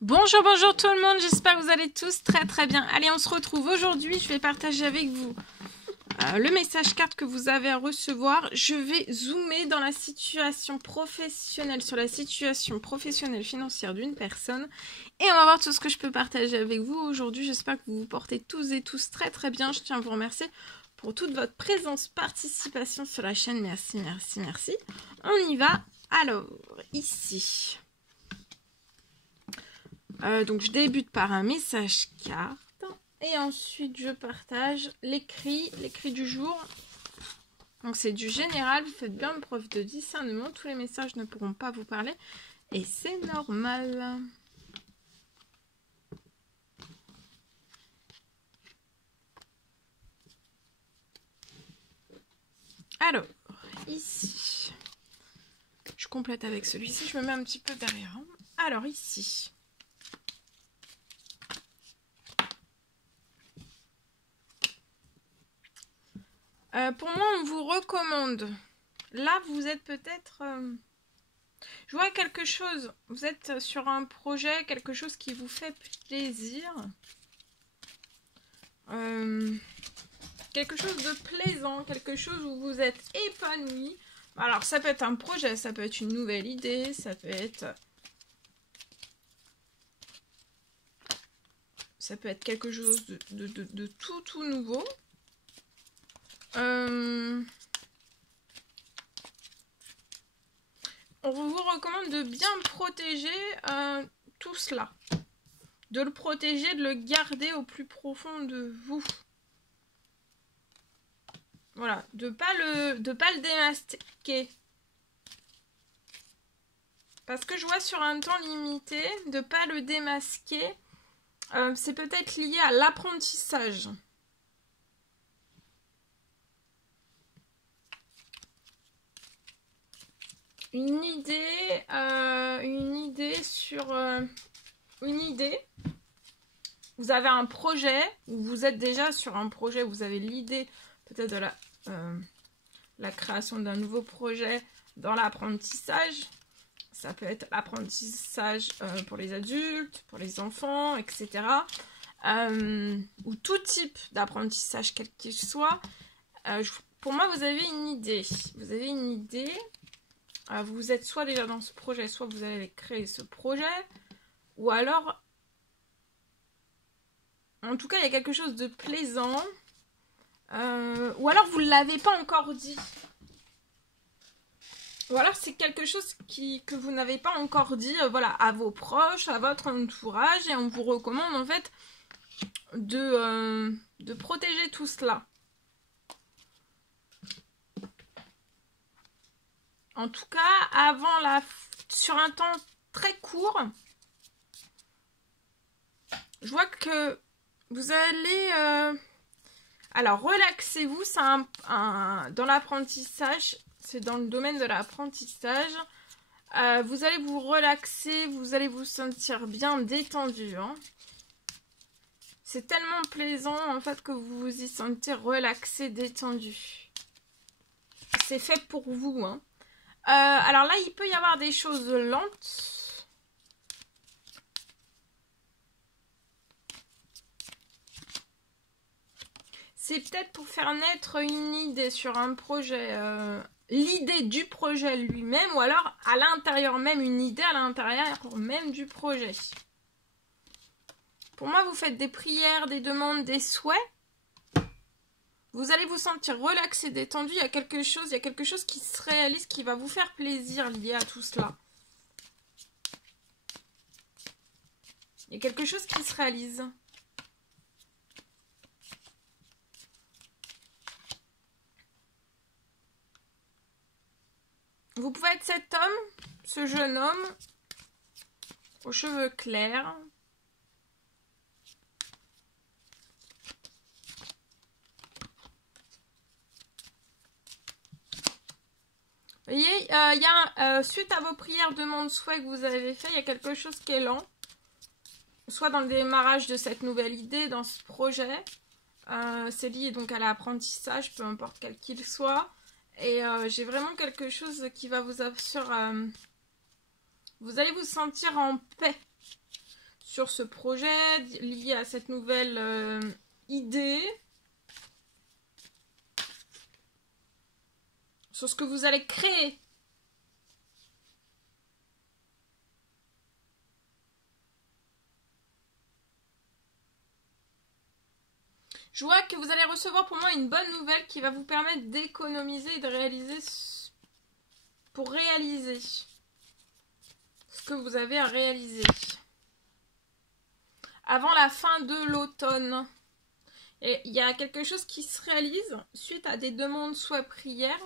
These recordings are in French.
Bonjour, bonjour tout le monde, j'espère que vous allez tous très bien. Allez, on se retrouve aujourd'hui, je vais partager avec vous le message carte que vous avez à recevoir. Je vais zoomer dans la situation professionnelle, sur la situation professionnelle financière d'une personne. Et on va voir tout ce que je peux partager avec vous aujourd'hui. J'espère que vous vous portez tous et tous très bien. Je tiens à vous remercier pour toute votre présence, participation sur la chaîne. Merci, merci, merci. On y va. Alors, ici... donc je débute par un message carte et ensuite je partage l'écrit du jour. Donc c'est du général, vous faites bien preuve de discernement, tous les messages ne pourront pas vous parler et c'est normal. Alors, ici, je complète avec celui-ci, je me mets un petit peu derrière. Alors ici... pour moi, on vous recommande. Là, vous êtes peut-être... je vois quelque chose. Vous êtes sur un projet, quelque chose qui vous fait plaisir. Quelque chose de plaisant, quelque chose où vous êtes épanoui. Alors, ça peut être un projet, ça peut être une nouvelle idée, ça peut être... ça peut être quelque chose de tout nouveau. On vous recommande de bien protéger tout cela. De le protéger, de le garder au plus profond de vous. Voilà, de pas le démasquer. Parce que je vois sur un temps limité, de pas le démasquer, c'est peut-être lié à l'apprentissage. Une idée sur... une idée. Vous avez un projet, ou vous êtes déjà sur un projet, vous avez l'idée peut-être de la création d'un nouveau projet dans l'apprentissage. Ça peut être l'apprentissage pour les adultes, pour les enfants, etc. Ou tout type d'apprentissage, quel qu'il soit. Pour moi, vous avez une idée. Vous avez une idée. Vous êtes soit déjà dans ce projet, soit vous allez créer ce projet. Ou alors... en tout cas, il y a quelque chose de plaisant. Ou alors, vous ne l'avez pas encore dit. Ou alors, c'est quelque chose que vous n'avez pas encore dit voilà, à vos proches, à votre entourage. Et on vous recommande, en fait, de protéger tout cela. En tout cas, sur un temps très court, je vois que vous allez... alors, relaxez-vous, c'est dans l'apprentissage, c'est dans le domaine de l'apprentissage. Vous allez vous relaxer, vous allez vous sentir bien détendu. Hein. C'est tellement plaisant, en fait, que vous vous y sentez relaxé, détendu. C'est fait pour vous. Hein. Alors là, il peut y avoir des choses lentes. C'est peut-être pour faire naître une idée sur un projet, l'idée du projet lui-même, ou alors à l'intérieur même, une idée à l'intérieur même du projet. Pour moi, vous faites des prières, des demandes, des souhaits. Vous allez vous sentir relaxé, détendu. Il y a quelque chose qui se réalise, qui va vous faire plaisir lié à tout cela. Il y a quelque chose qui se réalise. Vous pouvez être cet homme, ce jeune homme, aux cheveux clairs. Vous voyez, il y a, suite à vos prières, demandes, souhaits que vous avez fait, il y a quelque chose qui est lent. Soit dans le démarrage de cette nouvelle idée, dans ce projet. C'est lié donc à l'apprentissage, peu importe quel qu'il soit. Et j'ai vraiment quelque chose qui va vous assurer... vous allez vous sentir en paix. sur ce projet, lié à cette nouvelle idée, sur ce que vous allez créer. Je vois que vous allez recevoir pour moi une bonne nouvelle qui va vous permettre d'économiser et de réaliser pour réaliser ce que vous avez à réaliser avant la fin de l'automne. Et il y a quelque chose qui se réalise suite à des demandes soit prières.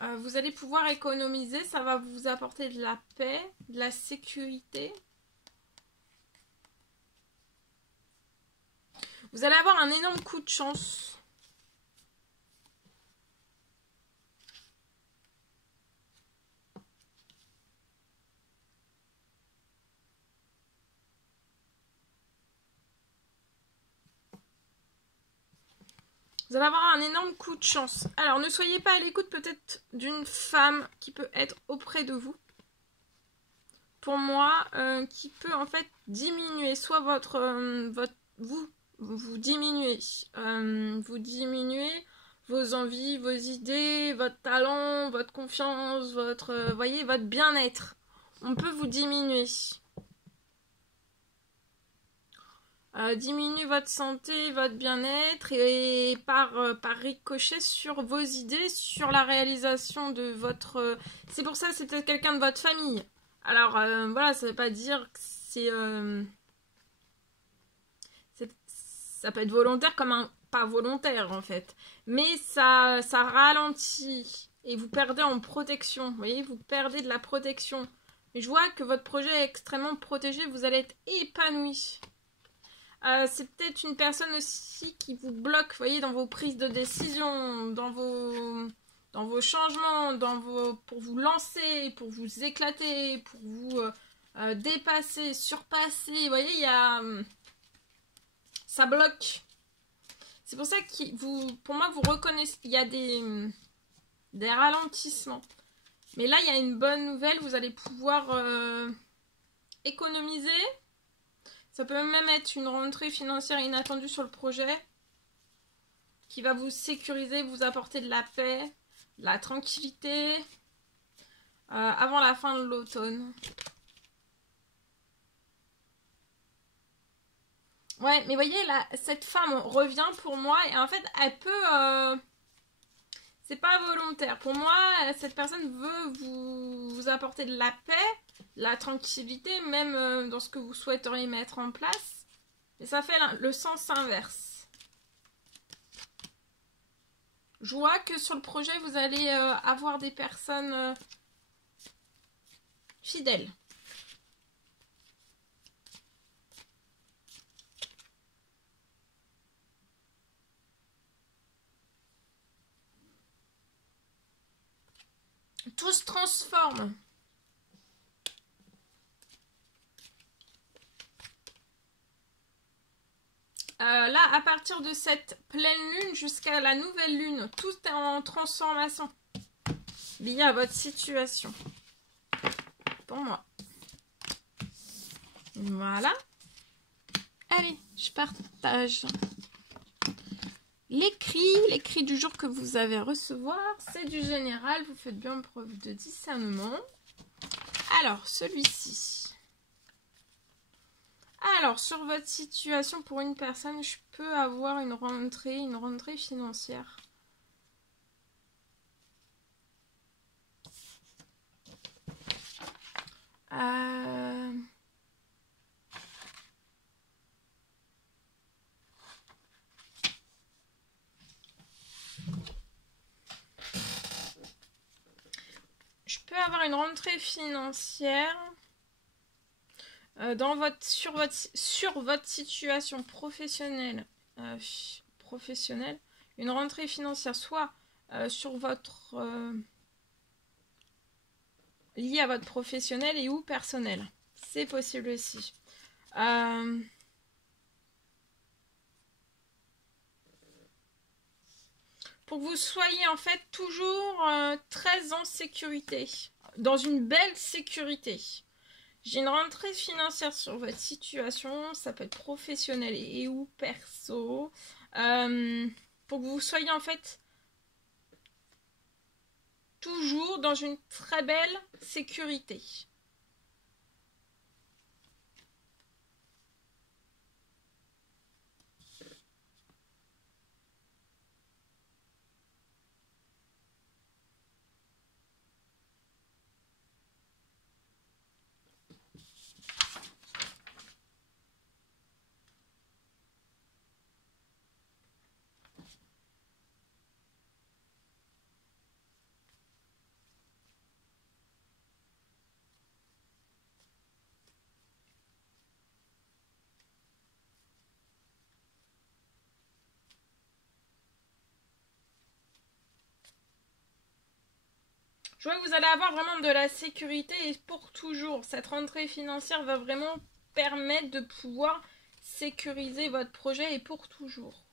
Vous allez pouvoir économiser, ça va vous apporter de la paix, de la sécurité. Vous allez avoir un énorme coup de chance. Vous allez avoir un énorme coup de chance. Alors, ne soyez pas à l'écoute peut-être d'une femme qui peut être auprès de vous. Pour moi, qui peut en fait diminuer soit vous diminuez. Vous diminuez vos envies, vos idées, votre talent, votre confiance, votre bien-être. On peut vous diminuer. Diminuer votre santé, votre bien-être et par ricochet sur vos idées, sur la réalisation de votre... C'est pour ça, c'est peut-être quelqu'un de votre famille. Alors, voilà, ça veut pas dire que ça peut être volontaire comme pas volontaire, en fait. Mais ça ralentit et vous perdez en protection. Vous voyez, vous perdez de la protection. Et je vois que votre projet est extrêmement protégé. Vous allez être épanoui. C'est peut-être une personne aussi qui vous bloque, vous voyez, dans vos prises de décision, dans vos changements, pour vous lancer, pour vous éclater, pour vous dépasser, surpasser. Vous voyez, ça bloque. C'est pour ça que pour moi, vous reconnaissez, il y a des ralentissements. Mais là, il y a une bonne nouvelle, vous allez pouvoir économiser. Ça peut même être une rentrée financière inattendue sur le projet qui va vous sécuriser, vous apporter de la paix, de la tranquillité avant la fin de l'automne. Ouais, mais voyez, là, cette femme revient pour moi et en fait, elle peut... c'est pas volontaire. Pour moi, cette personne veut vous apporter de la paix, de la tranquillité, même dans ce que vous souhaiteriez mettre en place. Et ça fait le sens inverse. Je vois que sur le projet, vous allez avoir des personnes fidèles. Tout se transforme. Là, à partir de cette pleine lune jusqu'à la nouvelle lune, tout est en transformation lié à votre situation. Pour moi. Voilà. Allez, je partage. L'écrit du jour que vous avez à recevoir, c'est du général. Vous faites bien preuve de discernement. Alors, celui-ci. Alors, sur votre situation, pour une personne, je peux avoir une rentrée financière. Je peux avoir une rentrée financière sur votre situation professionnelle, une rentrée financière soit sur votre liée à votre professionnel et ou personnel. C'est possible aussi. Pour que vous soyez en fait toujours très en sécurité, dans une belle sécurité. J'ai une rentrée financière sur votre situation. Ça peut être professionnel et ou perso. Pour que vous soyez en fait toujours dans une très belle sécurité. Je vois que vous allez avoir vraiment de la sécurité et pour toujours. Cette rentrée financière va vraiment permettre de pouvoir sécuriser votre projet et pour toujours.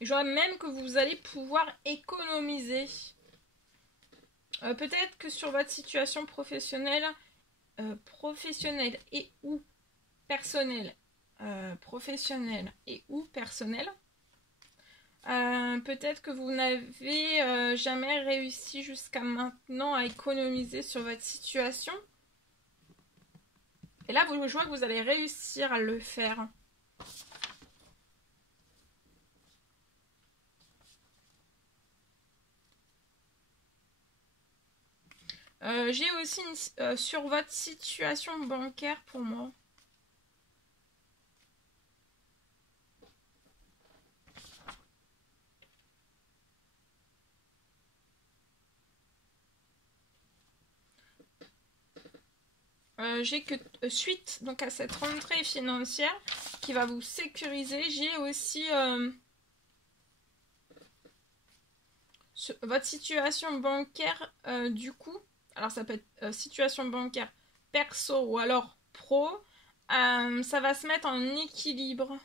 Je vois même que vous allez pouvoir économiser. Peut-être que sur votre situation professionnelle et ou personnelle, peut-être que vous n'avez jamais réussi jusqu'à maintenant à économiser sur votre situation. Et là, je vois que vous allez réussir à le faire. J'ai aussi sur votre situation bancaire pour moi. J'ai que suite donc à cette rentrée financière qui va vous sécuriser, j'ai aussi votre situation bancaire du coup. Alors ça peut être situation bancaire perso ou alors pro. Ça va se mettre en équilibre.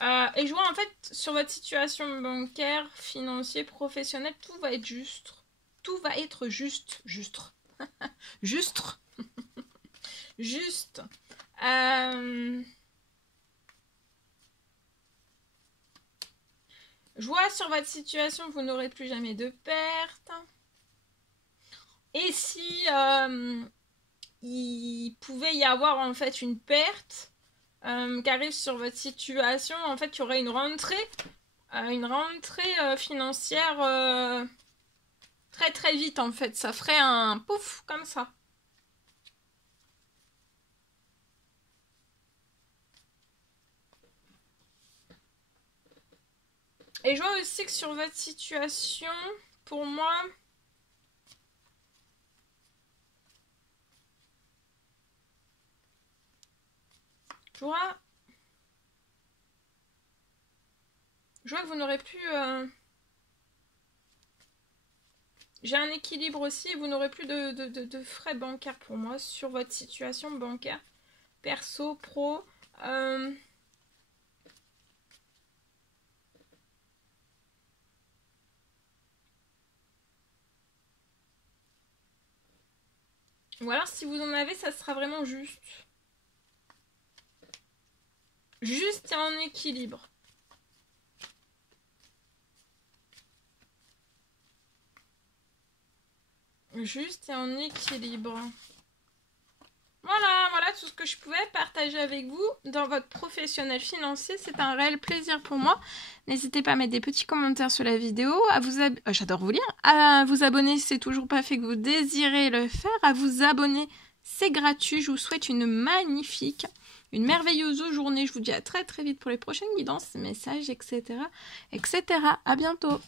Et je vois en fait sur votre situation bancaire, financier, professionnel, tout va être juste. Tout va être juste. Juste. Juste. Je vois sur votre situation, vous n'aurez plus jamais de pertes. Et si il pouvait y avoir en fait une perte qui arrive sur votre situation, en fait, il y aurait une rentrée financière très très vite en fait. Ça ferait un pouf comme ça. Et je vois aussi que sur votre situation, pour moi, je vois que vous n'aurez plus... J'ai un équilibre aussi et vous n'aurez plus de frais bancaires pour moi sur votre situation bancaire. Perso, pro... Ou alors si vous en avez, ça sera vraiment juste. Juste et en équilibre. Juste et en équilibre. Voilà tout ce que je pouvais partager avec vous dans votre professionnel financier. C'est un réel plaisir pour moi. N'hésitez pas à mettre des petits commentaires sur la vidéo, à vous j'adore vous lire, à vous abonner si c'est toujours pas fait que vous désirez le faire, à vous abonner, c'est gratuit. Je vous souhaite une merveilleuse journée. Je vous dis à très très vite pour les prochaines guidances, messages, etc. À bientôt.